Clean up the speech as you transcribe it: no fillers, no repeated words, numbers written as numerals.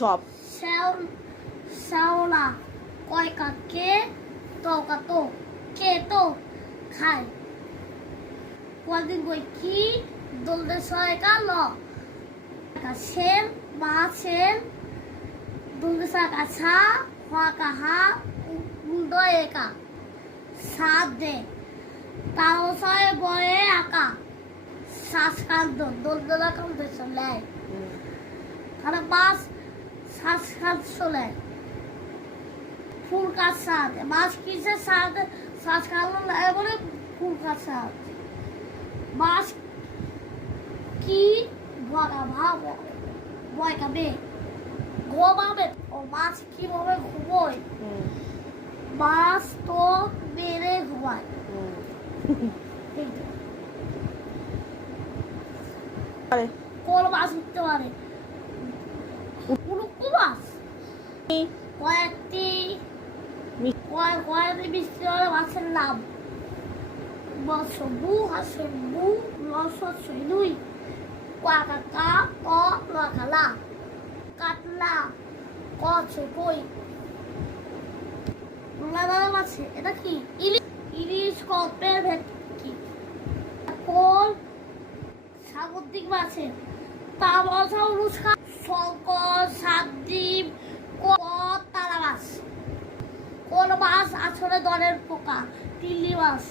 সব শ্যাওলা কয় কাকে তকা তো কে তো খায় কদিন কই কি দলদে সয়কা ল সেন মাছেন দলদে সাকা ছা হওয়া কাহা উল্টো একা সাত দে তাও সয় বয়ে আকা শ্বাসকান্ত দলদলা কান্ত চলে তারা মাছ শ্বাসকান্ত চলে ফুল কাজ সাথে মাছ কিসের সাথে শ্বাসকান্ত লাগে বলে ফুল কাজ সাথে মাছ কি বগা ভাব বয় কাবে ঘুমাবে ও মাছ কিভাবে ঘুমোয় মাছ তো মেরে ঘুমায় কোন মাছ উঠতে পারে মাছ কয়েকটি মিষ্টি মাছের নাম বু হাসে বু লসই দুই কাকা ক লাখালা কাতলা কছে কই আছে এটা কি ইলিশ কপের ভেটকি কোল সাগরদিক মাছে তা বসা অনুষ্কা শঙ্কর সাবদ্বীপ তারা মাছ কোন মাছ আসলে দলের পোকা তিল্লি মাছ